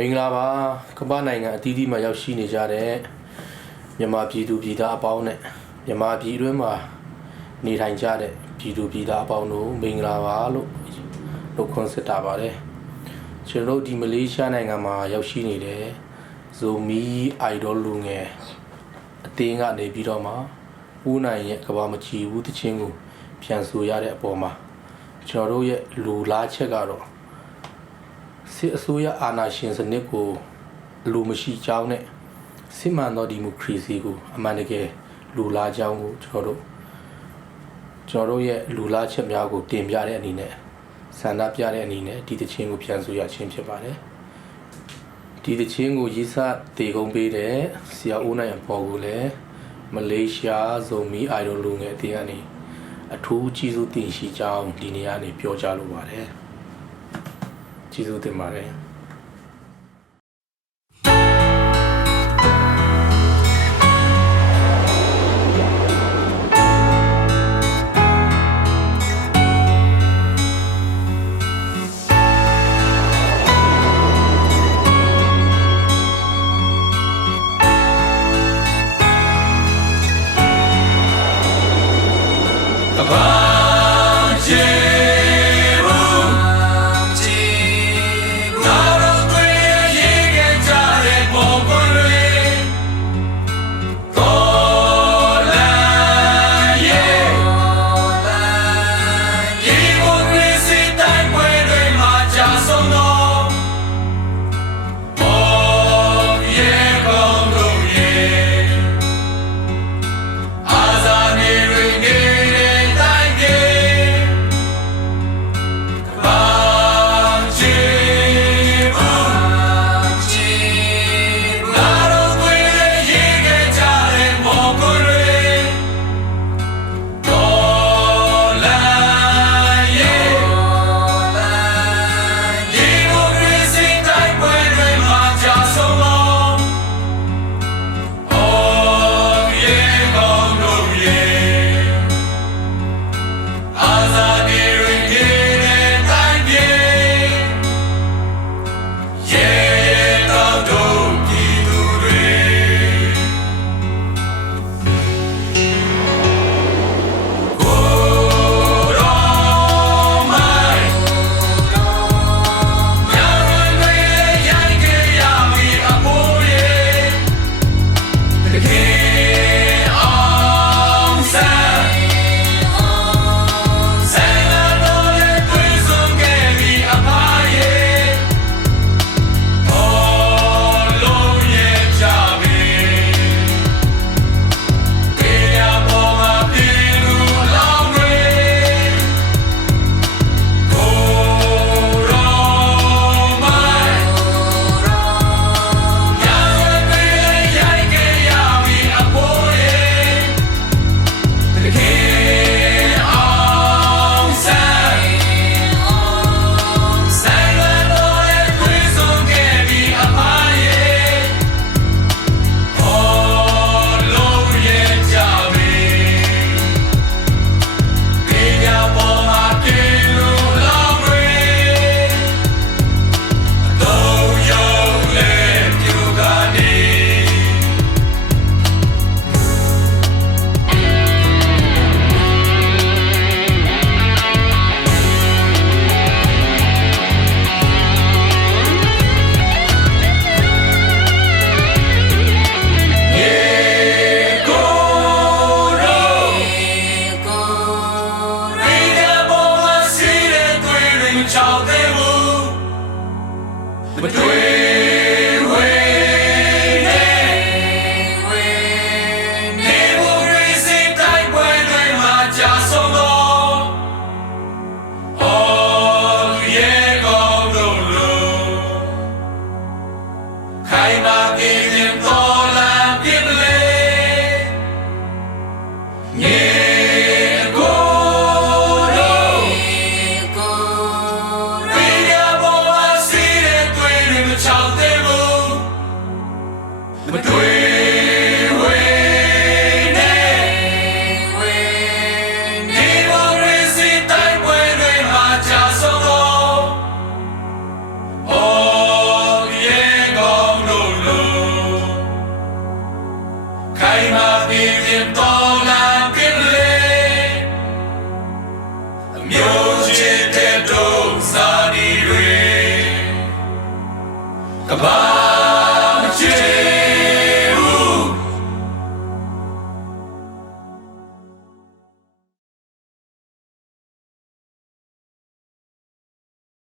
မင်္ဂလာပါကမ္ဘာနိုင်ငံအသီးသီးမှာရောက်ရှိနေကြတဲ့မြန်မာပြည်သူပြည်သားအပေါင်းနဲ့မြန်မာပြည်အတွင်းမှာနေထိုင်ကြတဲ့ပြည်သူပြည်သားအပေါင်းတို့မင်္ဂလာပါလို့ခွန်းဆက်တာပါတယ်ကျွန်တော်တို့ဒီမလေးရှားနိုင်ငံမှာရောက်ရှိနေတဲ့ ZOMI Idol လူငယ်အသင်းကနေပြီးတော့မှဦးနိုင်ရဲ့ကမ္ဘာမကြည့်ဘူးတခြင်းကိုပြန်ဆိုရတဲ့အပေါ်မှာကျွန်တော်တို့ရဲ့လူလားချက်ကတော့စစ်အစိုးရအာဏာရှင်စနစ်ကိုလူမရှိကြောင်းနဲ့စစ်မှန်သောဒီမိုကရေစီကိုအမှန်တကယ်လူလားကြောင်းကိုကျွန်တော်တို့ရဲ့လူလားချက်များကိုတင်ပြတဲ့အနေနဲ့ဆန္ဒပြတဲ့အနေနဲ့ဒီတခြင်းကိုပြန်ဆိုရခြင်းဖြစ်ပါတယ်ဒီတခြင်းကိုရေးစတေကုန်းပေးတဲ့ဆရာဦးနိုင်အပေါ်ကိုလည်းမလေးရှား ZOMI Idol လူငယ်အသင်းကနေအထူးကြီးစုတင်ရှိကြောင်းဒီနေ့ကနေပြောကြားလိုပါတယ်ကျေးဇူးတင်ပါတယ်Between